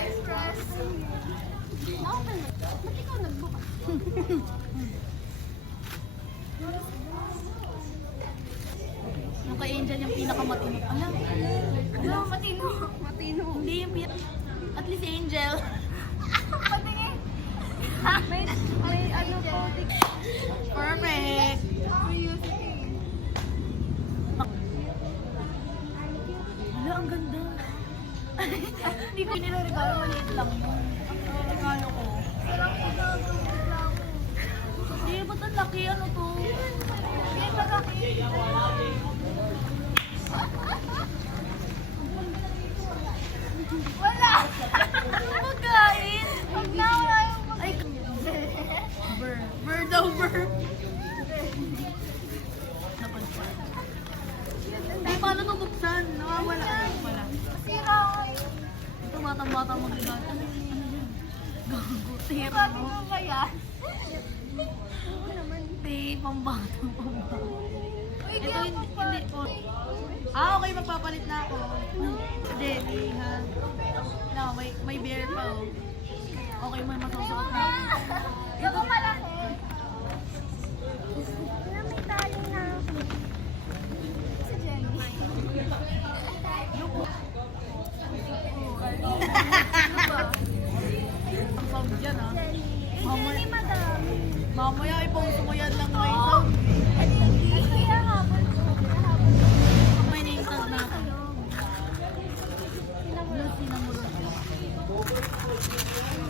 Express. Ba't ikaw nagbuka? Yung kay Angel yung pinakamatino. Alam? Ano? Matino. Matino. Hindi yung at least si Angel. Patingin. May ano po. Perfect. Curiosity. Wala, ang ganda. Hindi ko nilaregalo, maliit lang yun. Ang regalo ko. Sarap ko gagawin lang. Hindi, ba't ang laki? Ano to? Hindi malaki. Wala. Pagkain! Pag nawala yung Ay, Burr daw, burr. Napansin. Hindi, paano ito buksan? Nawawala. Wala. Masira ako. Ito, batang-bata mag-igat. Ano yan? Gago, tira Sabi mo. mo ba yan? Oo naman, te. Pambata, pambata. Uy, Ito, kaya hindi. pa. Okay, magpapalit na ako. Hindi, ha? No, may bear pa, oh. Okay, may masusuot na ako. Ito malaki. Wala, may tali na. Si Jenny. Ano ba? Ang sound yan, ha? Jenny. Eh, Jenny, madami. Mamaya, ipost mo yan lang may sound. Ay, kaya habol ko. May name tag na ako. Blue cinnamon.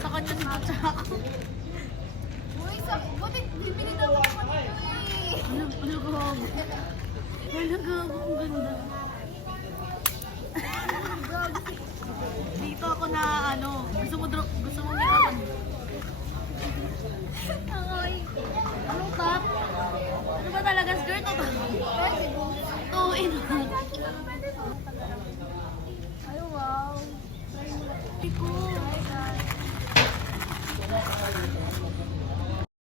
Sa kanya si ako. Uy, buti bibili na ako ng Ano gago? Ano gago? Ang ganda. Dito ako na ano, gusto mo meron. Ako'y Anong top? Ano ba talaga skirt o ba? Oo, in. Ay, wow. Iko.